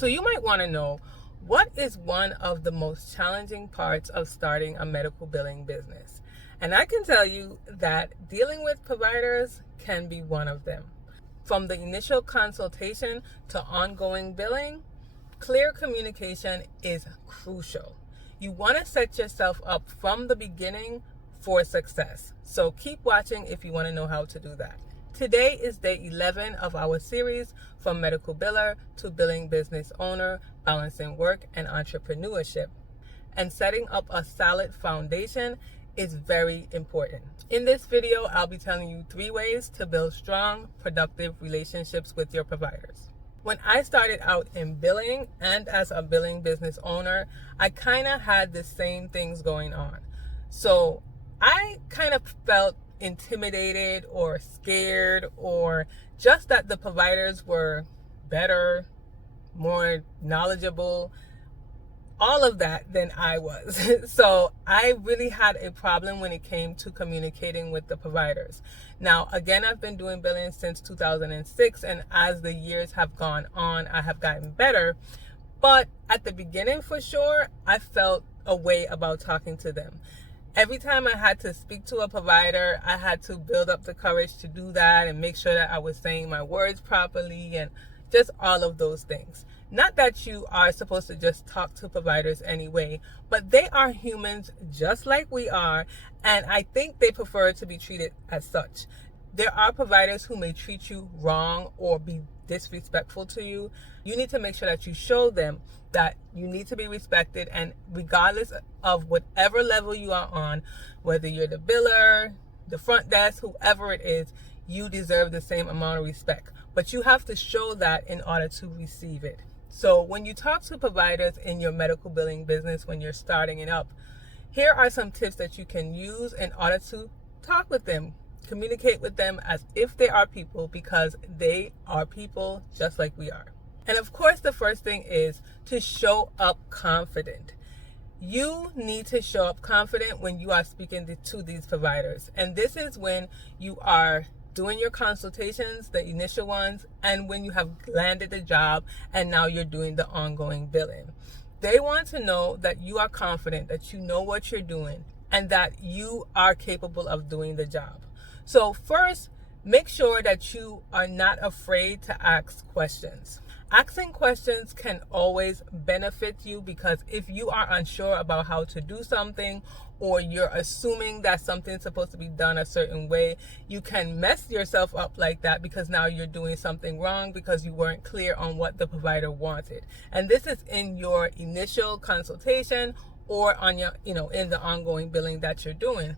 So you might want to know, what is one of the most challenging parts of starting a medical billing business? And I can tell you that dealing with providers can be one of them. From the initial consultation to ongoing billing, clear communication is crucial. You want to set yourself up from the beginning for success. So keep watching if you want to know how to do that. Today is day 11 of our series, From Medical Biller to Billing Business Owner, Balancing Work and Entrepreneurship. And setting up a solid foundation is very important. In this video, I'll be telling you 3 ways to build strong, productive relationships with your providers. When I started out in billing and as a billing business owner, I kind of had the same things going on. So I kind of felt intimidated or scared, or just that the providers were better, more knowledgeable, all of that than I was. So I really had a problem when it came to communicating with the providers. Now, again, I've been doing billing since 2006, and as the years have gone on, I have gotten better. But at the beginning, for sure, I felt a way about talking to them. Every time I had to speak to a provider, I had to build up the courage to do that and make sure that I was saying my words properly and just all of those things. Not that you are supposed to just talk to providers anyway, but they are humans just like we are, and I think they prefer to be treated as such. There are providers who may treat you wrong or be disrespectful to you. You need to make sure that you show them that you need to be respected, and regardless of whatever level you are on, whether you're the biller, the front desk, whoever it is, you deserve the same amount of respect. But you have to show that in order to receive it. So when you talk to providers in your medical billing business, when you're starting it up, here are some tips that you can use in order to talk with them. Communicate with them as if they are people, because they are people just like we are. And of course, the first thing is to show up confident. You need to show up confident when you are speaking to these providers. And this is when you are doing your consultations, the initial ones, and when you have landed the job and now you're doing the ongoing billing. They want to know that you are confident, that you know what you're doing, and that you are capable of doing the job. So first, make sure that you are not afraid to ask questions. Asking questions can always benefit you, because if you are unsure about how to do something, or you're assuming that something's supposed to be done a certain way, you can mess yourself up like that, because now you're doing something wrong because you weren't clear on what the provider wanted. And this is in your initial consultation or on your, in the ongoing billing that you're doing.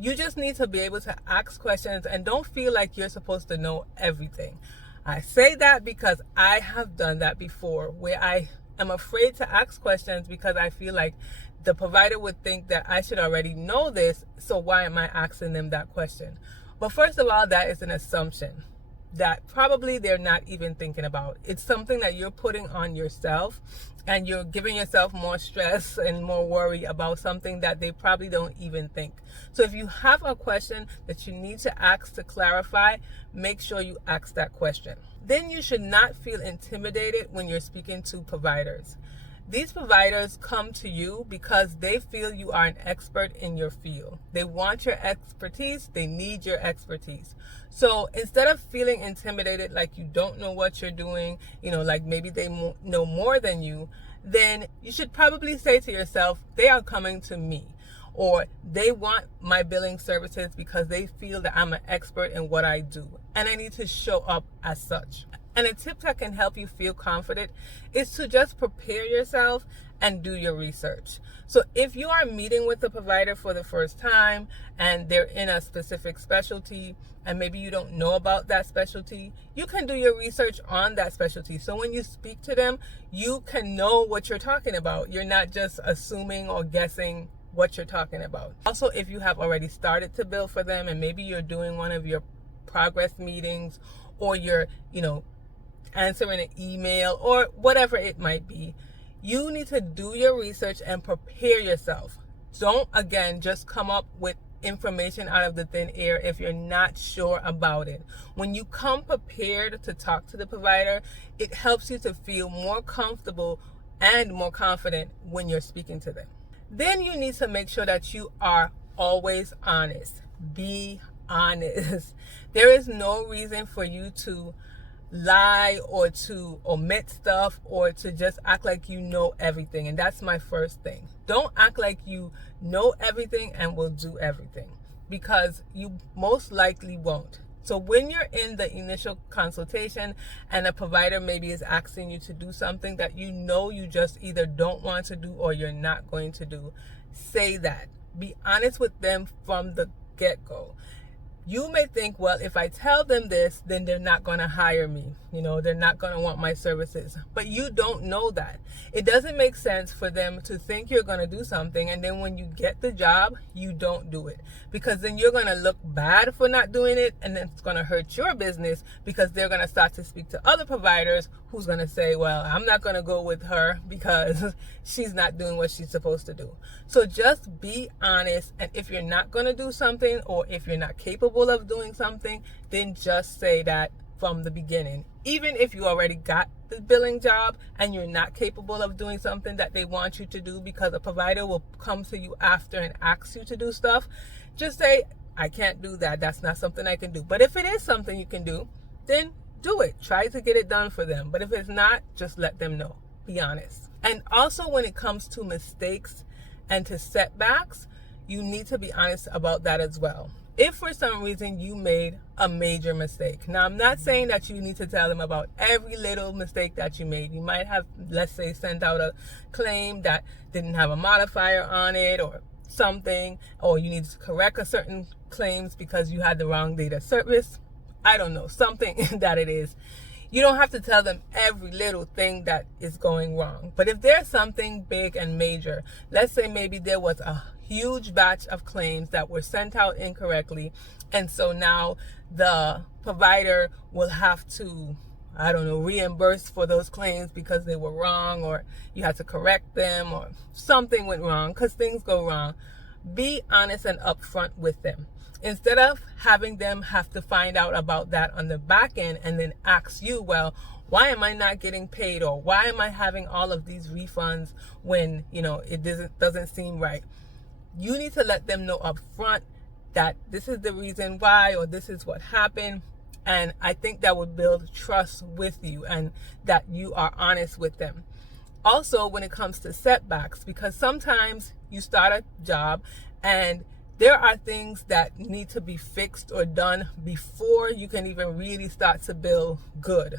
You just need to be able to ask questions and don't feel like you're supposed to know everything. I say that because I have done that before, where I am afraid to ask questions because I feel like the provider would think that I should already know this, so why am I asking them that question? But first of all, that is an assumption that probably they're not even thinking about. It's something that you're putting on yourself, and you're giving yourself more stress and more worry about something that they probably don't even think. So if you have a question that you need to ask to clarify, make sure you ask that question. Then you should not feel intimidated when you're speaking to providers. These providers come to you because they feel you are an expert in your field. They want your expertise. They need your expertise. So instead of feeling intimidated like you don't know what you're doing, like maybe they know more than you, then you should probably say to yourself, they are coming to me, or they want my billing services because they feel that I'm an expert in what I do, and I need to show up as such. And a tip that can help you feel confident is to just prepare yourself and do your research. So if you are meeting with the provider for the first time and they're in a specific specialty, and maybe you don't know about that specialty, you can do your research on that specialty. So when you speak to them, you can know what you're talking about. You're not just assuming or guessing what you're talking about. Also, if you have already started to bill for them, and maybe you're doing one of your progress meetings, or you're, answering an email, or whatever it might be, you need to do your research and prepare yourself. Don't, again, just come up with information out of the thin air if you're not sure about it. When you come prepared to talk to the provider, it helps you to feel more comfortable and more confident when you're speaking to them. Then you need to make sure that you are always honest. Be honest. There is no reason for you to lie or to omit stuff or to just act like you know everything. And that's my first thing. Don't act like you know everything and will do everything, because you most likely won't. So when you're in the initial consultation and a provider maybe is asking you to do something that you know you just either don't want to do or you're not going to do, say that. Be honest with them from the get-go. You may think, well, if I tell them this, then they're not going to hire me. They're not going to want my services. But you don't know that. It doesn't make sense for them to think you're going to do something, and then when you get the job, you don't do it. Because then you're going to look bad for not doing it, and then it's going to hurt your business, because they're going to start to speak to other providers who's going to say, well, I'm not going to go with her because she's not doing what she's supposed to do. So just be honest, and if you're not going to do something, or if you're not capable of doing something, then just say that from the beginning. Even if you already got the billing job and you're not capable of doing something that they want you to do, because a provider will come to you after and ask you to do stuff, just say, I can't do that. That's not something I can do. But if it is something you can do, then do it. Try to get it done for them. But if it's not, just let them know. Be honest. And also, when it comes to mistakes and to setbacks, you need to be honest about that as well. If for some reason you made a major mistake. Now, I'm not saying that you need to tell them about every little mistake that you made. You might have, let's say, sent out a claim that didn't have a modifier on it or something, or you need to correct a certain claims because you had the wrong data service. I don't know, something that it is. You don't have to tell them every little thing that is going wrong. But if there's something big and major, let's say maybe there was a huge batch of claims that were sent out incorrectly, and so now the provider will have to, reimburse for those claims because they were wrong, or you had to correct them, or something went wrong, because things go wrong. Be honest and upfront with them. Instead of having them have to find out about that on the back end and then ask you, well, why am I not getting paid? Or why am I having all of these refunds when, it doesn't seem right? You need to let them know up front that this is the reason why, or this is what happened. And I think that would build trust with you, and that you are honest with them. Also, when it comes to setbacks, because sometimes you start a job and there are things that need to be fixed or done before you can even really start to bill good.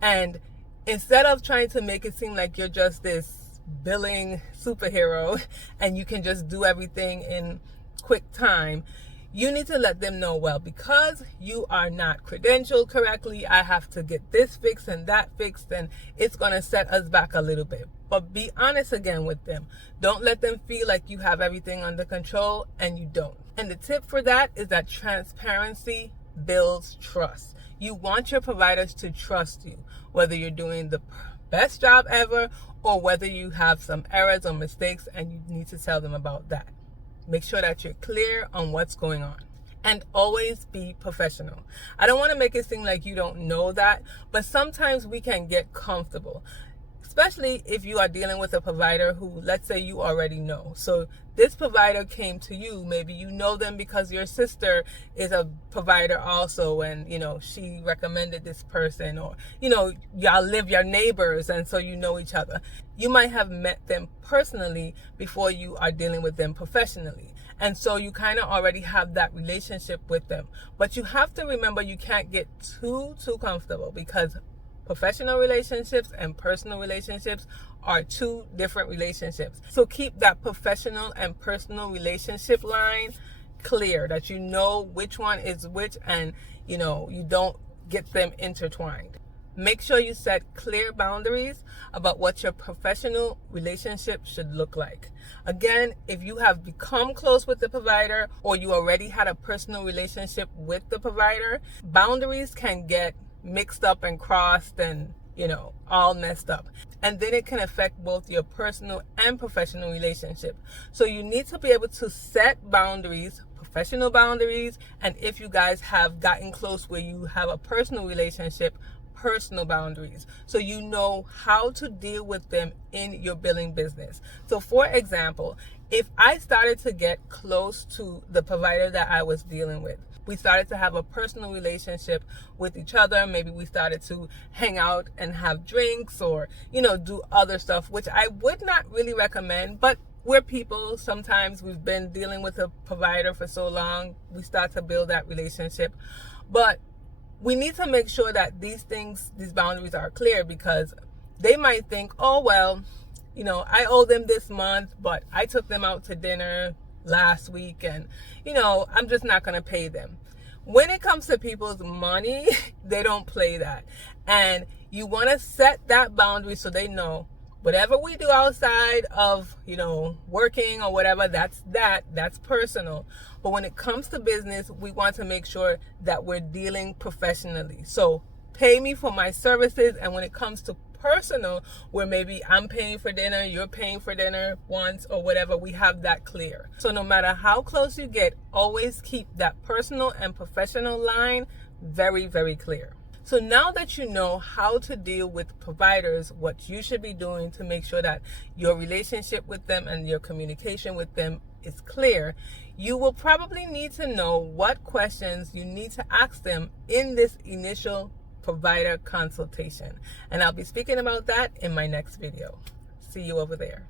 And instead of trying to make it seem like you're just this billing superhero and you can just do everything in quick time, you need to let them know, well, because you are not credentialed correctly, I have to get this fixed and that fixed, and it's going to set us back a little bit. But be honest again with them. Don't let them feel like you have everything under control and you don't. And the tip for that is that transparency builds trust. You want your providers to trust you, whether you're doing the best job ever or whether you have some errors or mistakes and you need to tell them about that. Make sure that you're clear on what's going on. And always be professional. I don't want to make it seem like you don't know that, but sometimes we can get comfortable, especially if you are dealing with a provider who, let's say, you already know. So this provider came to you. Maybe you know them because your sister is a provider also, and she recommended this person, or y'all live your neighbors and so you know each other. You might have met them personally before you are dealing with them professionally, and so you kind of already have that relationship with them. But you have to remember, you can't get too comfortable, because professional relationships and personal relationships are two different relationships. So keep that professional and personal relationship line clear, that you know which one is which, and you don't get them intertwined. Make sure you set clear boundaries about what your professional relationship should look like. Again, if you have become close with the provider or you already had a personal relationship with the provider, boundaries can get mixed up and crossed and all messed up, and then it can affect both your personal and professional relationship. So you need to be able to set boundaries professional boundaries, and if you guys have gotten close where you have a personal relationship, personal boundaries, so you know how to deal with them in your billing business. So for example, if I started to get close to the provider that I was dealing with, we started to have a personal relationship with each other. Maybe we started to hang out and have drinks or, do other stuff, which I would not really recommend, but we're people. Sometimes we've been dealing with a provider for so long, we start to build that relationship. But we need to make sure that these boundaries are clear, because they might think, oh, well, I owe them this month, but I took them out to dinner last week and, I'm just not going to pay them. When it comes to people's money, they don't play that. And you want to set that boundary so they know whatever we do outside of, working or whatever, that's personal. But when it comes to business, we want to make sure that we're dealing professionally. So pay me for my services. And when it comes to personal, where maybe I'm paying for dinner, you're paying for dinner once or whatever, we have that clear. So no matter how close you get, always keep that personal and professional line very, very clear. So now that you know how to deal with providers, what you should be doing to make sure that your relationship with them and your communication with them is clear, you will probably need to know what questions you need to ask them in this initial provider consultation. And I'll be speaking about that in my next video. See you over there.